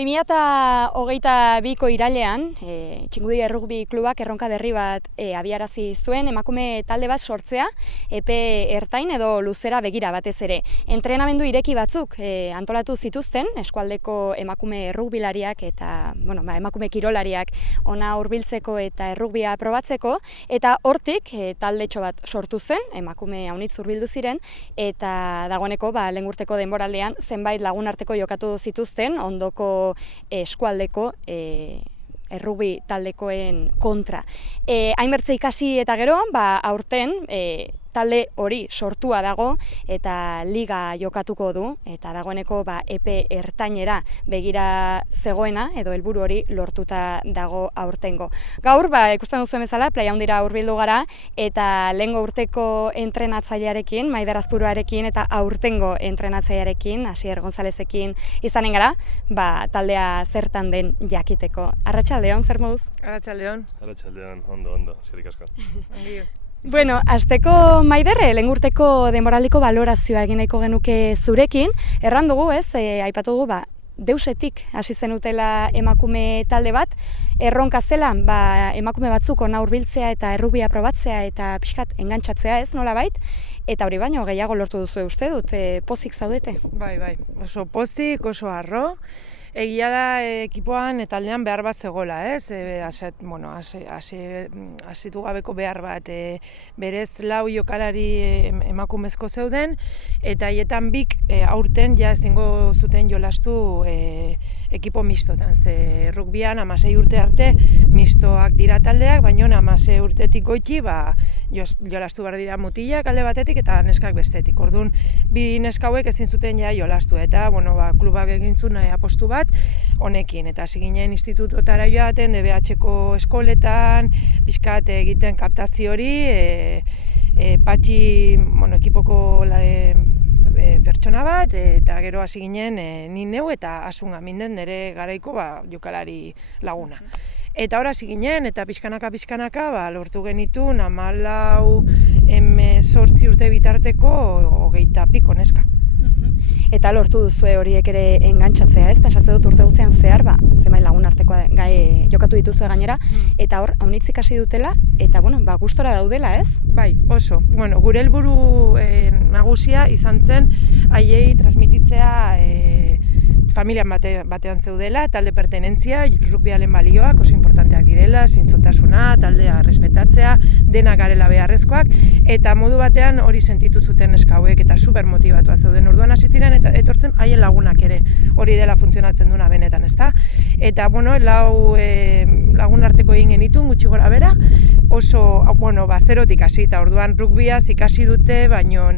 2022ko irailean, Txingudi Errugbi Klubak erronka berri bat abiarazi zuen emakume talde bat sortzea, epe ertain edo luzera begira batez ere. Entrenamendu ireki batzuk antolatu zituzten eskualdeko emakume errugbilariak eta emakume kirolariak ona hurbiltzeko eta errugbia probatzeko, eta hortik taldetxo bat sortu zen, emakume haunitz hurbildu ziren, eta dagoeneko lehen urteko denboraldean zenbait lagun arteko jokatu zituzten ondoko eskualdeko errugbi taldekoen kontra. Hainbertze ikasi eta gero, aurten talde hori sortua dago eta liga jokatuko du, eta dagoeneko epe ertainera begira zegoena edo helburu hori lortuta dago aurtengo. Gaur, ikusten duzuen bezala, playa handira hurbildu gara eta lehengo urteko entrenatzailearekin, Maider Azpuruarekin eta aurtengo entrenatzailearekin, Asier Gonzalezekin izanen gara, taldea zertan den jakiteko. Arratsaldeon, zer moduz? Arratsaldeon. Arratsaldeon, ondo, eskerrik asko. Bueno, hasteko Maider, lehen urteko denboraldiko balorazioa egin nahiko genuke zurekin. Erran dugu, aipatu dugu, deusetik hasi zenutela emakume talde bat, erronka zela, emakume batzuk ona hurbiltzea eta errugbia probatzea eta pixkat engantsatzea nolabait, eta hori baino gehiago lortu duzu uste dut, pozik zaudete? Bai, oso pozik, oso harro. Egia da ekipoan taldean behar bat zegoela, hasitu gabeko behar bat, berez lau jokalari emakumezko zeuden, eta haietan bik aurten ezingo zuten jolastu ekipo mistotan. Ze rugbian 16 urte arte mistoak dira taldeak, baina 16 urtetik goiti jolastu behar dira mutilak alde batetik eta neskak bestetik. Orduan, bi neska hauek ezin zuten jolastu, eta klubak egin zuen apostu bat honekin, eta hasi ginen institutotara joaten, DBH-ko eskoletan, pixkat egiten kaptazio hori, patxi ekipoko pertsona bat, eta gero hasi ginen ni neu eta asunga minden nire garaiko jokalari laguna. Eta hor hasi ginen, eta pixkanaka lortu genitun 14 urte bitarteko 20 piko neska. Eta lortu duzue horiek ere engantsatzea, Pentsatzen dut urte guztian zehar, zenbait lagun arteko gai jokatu dituzue gainera, eta hor haunitz ikasi dutela, eta gustora daudela, Bai, oso. Gure helburu nagusia izan zen haiei transmititzea familian batean zeudela, talde pertenentzia, rugbiaren balioak oso importanteak direla, zintzotasuna, taldea respetatzea, denak garela beharrezkoak, eta modu batean hori sentitu zuten neska hauek eta super motibatua zeuden. Orduan hasi ziren eta etortzen haien lagunak ere hori dela funtzionatzen duena benetan, ezta? Eta lau lagun arteko egin genitun gutxi gora bera, oso zerotik hasita. Orduan rugbiaz ikasi dute, baino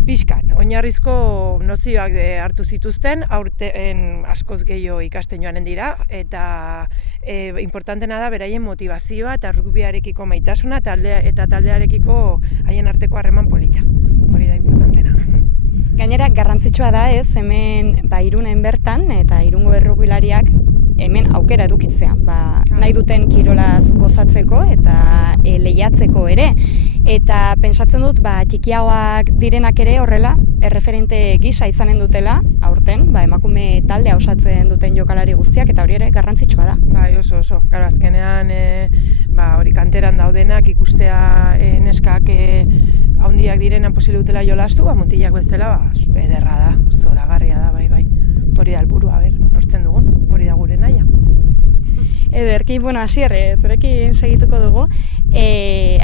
pixkat, oinarrizko nozioak hartu zituzten, aurten askoz gehiago ikasten joanen dira, eta importantena da beraien motivazioa eta rugbiarekiko maitasuna eta taldearekiko haien arteko harreman polita. Hori da importantena. Gainera, garrantzitsua da hemen Irunen bertan eta Irungo errugbilariak hemen aukera edukitzea, nahi duten kirolaz gozatzeko eta lehiatzeko ere. Eta pentsatzen dut, txikiagoak direnak ere horrela, erreferente gisa izanen dutela, aurten, emakume taldea osatzen duten jokalari guztiak, eta hori ere garrantzitsua da. Bai, oso. Karo, azkenean, hori kanteran daudenak ikustea neskak handiak direnan posible dutela jolastu, mutilak bestela, ederra da, zoragarria da, bai. Hori da helburua, lortzen dugun, hori da gure nahia. Ederki, Asier, zurekin segituko dugu.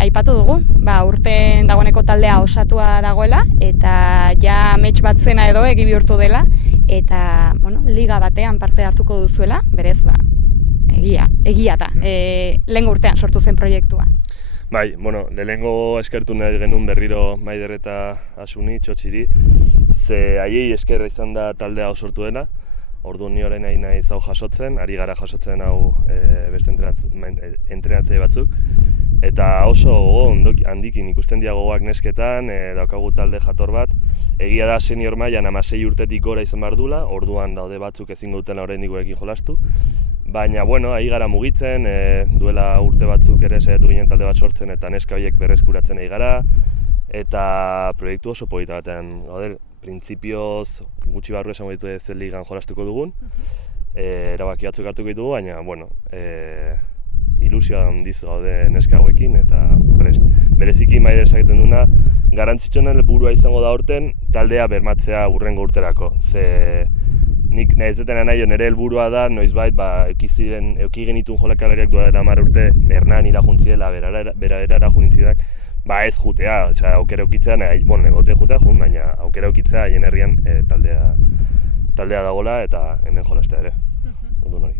Aipatu dugu, urten dagoeneko taldea osatua dagoela, eta amets bat zena edo egi bihurtu dela, eta liga batean parte hartuko duzuela, berez, egia da, lehen urtean sortu zen proiektua. Bai, lehenengo eskertu nahi genuen berriro Maider eta Asuni, Txotxiri, ze haiei eskerra izan da taldea sortu dena. Orduan ni orain naiz hau jasotzen, ari gara jasotzen hau beste entrenatzaile batzuk. Eta oso handikin ikusten dira gogoak nesketan, daukagu talde jator bat. Egia da senior mailan 16 urtetik gora izan behar dula, orduan daude batzuk ezingo dutela oraindik gurekin jolastu. Baina, ari gara mugitzen, duela urte batzuk ere saiatu ginen talde bat sortzen eta neska horiek berreskuratzen ari gara. Eta proiektu oso polita batean, printzipioz gutxi barru esango ditu zer ligan jolastuko dugun. erabaki batzuk hartuko ditugu, baina, bueno, ilusioa handiz gaude neska hauekin eta prest. Bereziki Maider esaketen duna, garrantzitsuena helburua izango da aurten taldea bermatzea hurrengo urterako. Nik ez dutena nahi, nire helburua da, noizbait, euki genituen jolakalariak duela 10 urte Hernan irajuntziela, berara junintzidak, ez jutea, aukera eukitzea, egote jutea jun, baina aukera eukitzea haien herrian taldea dagoela eta hemen jolastea ere. Orduan hori.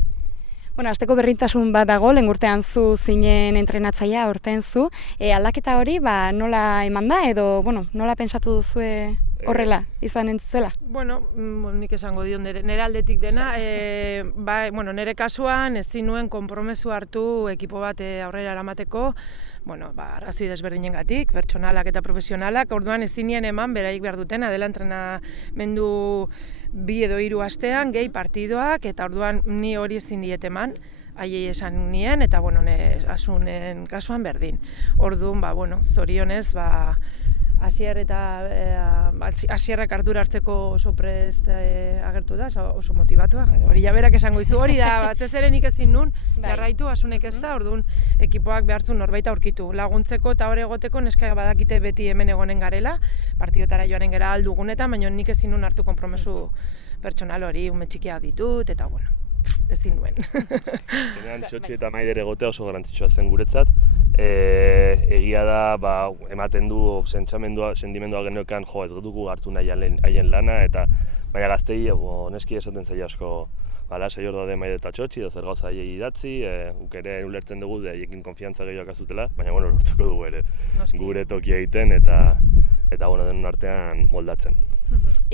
Bueno, asteko berrintasun bat dago, lehen urtean zu zinen entrenatzailea, aurten zu. Aldaketa hori nola eman da edo nola pentsatu duzue horrela izan entzela? Bueno, nik esango dion nire aldetik dena. Nire kasuan ezin nuen konpromesu hartu ekipo bat aurrera eramateko, arrazoi desberdinengatik, pertsonalak eta profesionalak, orduan ezin nien eman beraik behar dutena, dela entrenamendu 2 edo 3 astean, gehi partidoak, eta orduan ni hori ezin diet eman, haiei esan nien, eta asunen kasuan berdin. Orduan, zorionez, Asierrak ardura hartzeko oso prest agertu da, oso motibatua. Hori jaberak esango izu, hori da, batez ere nik ezin nun, jarraitu, asunek ez da, orduan ekipoak behartzun norbait aurkitu. Laguntzeko eta hori egoteko neska badakite beti hemen egonen garela, partidotara joanen gara aldugunetan, baina nik ezin nun hartu konpromesu pertsonal hori, ume txikiak ditut, eta ezin nuen. Azkenean Txotxi eta Maider egotea oso garrantzitsua zen guretzat. Egia da, ematen du sentimendua geneukan, ez dugu hartu nahi haien lana, baina gaztei neski esaten zaila asko, sei hor daude Maider eta Txotxi, edo zer gauza haiei idatzi, guk ere ulertzen dugu haiekin konfiantza gehiagoak azutela, baina lortuko dugu ere gure tokia egiten eta denon artean moldatzen.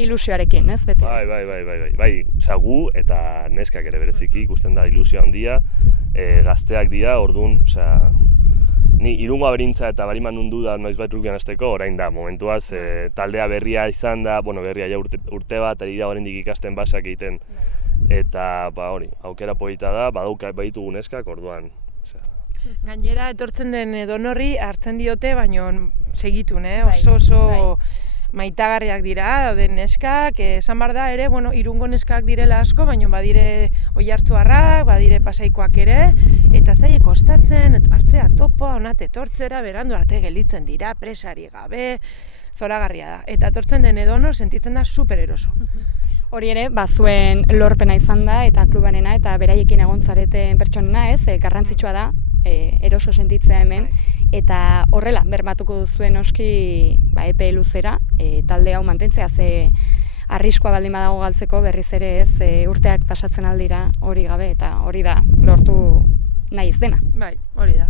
Ilusioarekin, ez, beti? Bai, gu eta neskak ere bereziki ikusten da ilusio handia, gazteak dira, orduan, ni Irungo aberintza eta bariman nundu da noizbait rugbian hasteko, orain da, momentuaz, taldea berria izan da, berria ja urte bat, ari da oraindik ikasten basak egiten, eta hori, aukera polita da, baditugu neskak, orduan. Gainera, etortzen den Donorri hartzen diote, baina segitun, oso maitagarriak dira, dauden neskak, esan behar da ere, Irungo neskak direla asko, baina badire Oiartzuarrak, badire Pasaikoak ere, eta zaie kostatzen, hartzea topoa, onat etortzera, berandu arte gelditzen dira, presari gabe, zoragarria da. Eta etortzen den Edonor sentitzen da super eroso. Hori ere, zuen lorpena izan da, eta klubanena, eta beraiekin egon zareten pertsonena, garrantzitsua da, eroso sentitzea hemen, eta horrela, bermatuko duzuen oski epe luzera, talde hau mantentzea, arriskoa baldin badago galtzeko berriz ere ez, urteak pasatzen aldira hori gabe, eta hori da lortu nahi ez dena. Bai, hori da.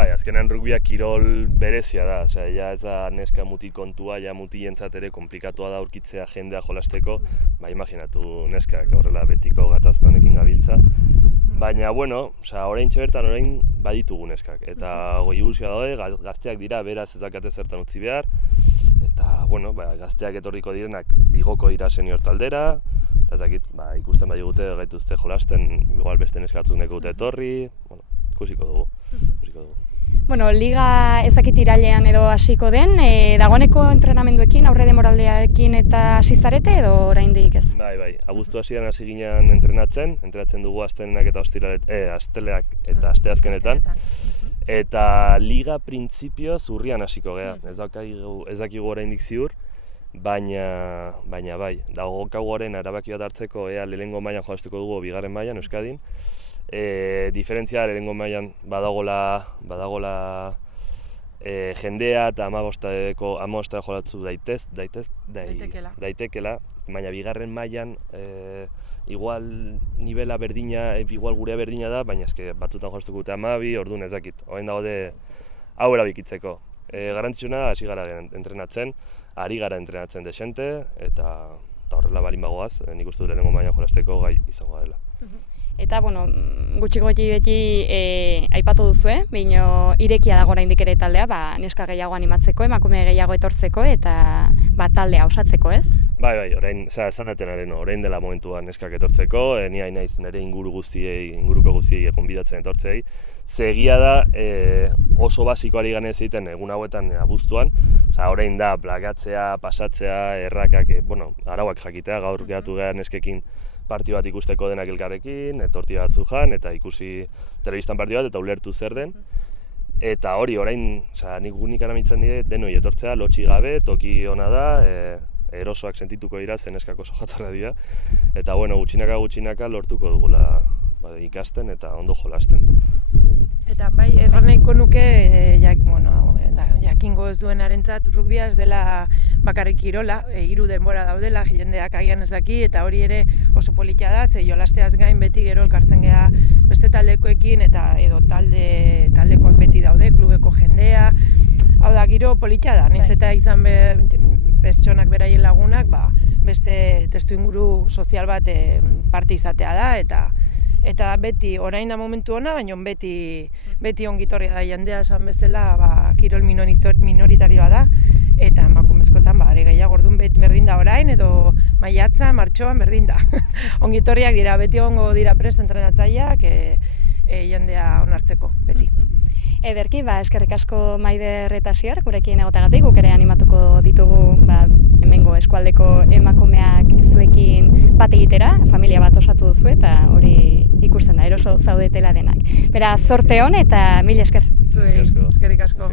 Azkenean rugbiak kirol berezia da, ja ez da neska mutil kontua, ja mutilentzat ere komplikatua da aurkitzea jendea jolasteko, imaginatu neskak horrela betiko gatazka honekin gabiltza. Baina, oraintxe bertan orain baditugu neskak, eta ilusioa daude, gazteak dira, beraz ez dakate zertan utzi behar, eta, gazteak etorriko direnak igoko dira senior taldera, eta ez dakit, ikusten badigute gaituzte jolasten, igual beste neskatzuk neko dute etorri, ikusiko dugu. Liga ezakit irailean edo hasiko den, dagoeneko entrenamenduekin, aurre demoraldearekin eta hasi zarete edo oraindik ez? Bai, abuztu hasieran hasi ginen entrenatzen dugu asteleak eta eta asteazkenetan. Eta liga printzipioz urrian hasiko gea, ez dakigu oraindik ziur, baina bai, daukagu orain erabaki bat hartzeko ea lehenengo mailan jolastuko dugu bigarren mailan Euskadin. Diferentzia lehenengo mailan badagola jendea eta 15 jolatzu daitekela, baina bigarren mailan igual nivela berdina, igual gurea berdina da, baina eske batzutan jolastuko dute 12, orduan ez dakit, orain daude hau erabikitzeko. Garrantzitsuna hasi gara entrenatzen, ari gara entrenatzen desente, eta horrela balin bagoaz, nik uste du lehenengo mailan jolasteko gai izango dela. Eta, gutxiko beti aipatu duzue, baina irekia dago oraindik ere taldea, neska gehiago animatzeko, emakume gehiago etortzeko eta taldea osatzeko, ez? Bai, orain, orain dela momentua neskak etortzeko, ni hain naiz nire inguruko guztiei gonbidatzen etortzei. Egia da oso basiko ari ganez egiten egun hauetan abuztuan, orain da plakatzea, pasatzea, errakak, arauak jakitea, gaur geratu gara neskekin partio bat ikusteko denak elkarrekin, tortilla batzu jan, eta ikusi telebistan partio bat, eta ulertu zer den. Eta hori, orain, nik gunik aramitzen dira, denoi etortzea, lotxi gabe, toki ona da, erosoak sentituko dira, zeneskako oso jatorra dira. Eta, bueno, gutxinaka lortuko dugula ikasten eta ondo jolasten. Eta bai, erran nahiko nuke, jakingo ez duenarentzat, rugbia ez dela bakarrik kirola, 3 denbora daudela, jendeak agian ez daki, eta hori ere oso polita da, ze jolasteaz gain beti gero elkartzen gea beste taldekoekin, eta edo taldekoak beti daude, klubeko jendea. Hau da, giro polita da, nahiz eta izan pertsonak beraien lagunak, beste testuinguru sozial bat parte izatea da, eta beti, orain da momentu ona, baina beti ongitorria da jendea esan bezala, kirol minoritarioa da, eta emakumezkotan are gehiago, orduan berdin da orain, edo maiatza, martxoan berdin da. Ongitorriak dira, beti egongo dira prest entrenatzaileak jendea onartzeko, beti. Ederki, eskerrik asko Maider eta Asier, gurekin egotagatik, guk ere animatuko ditugu hemengo eskualdeko emakumeak zuekin bat egitera, familia bat osatu duzu eta hori ikusten da, eroso zaudetela denak. Beraz, zorte hon eta mila esker. Eskerrik asko.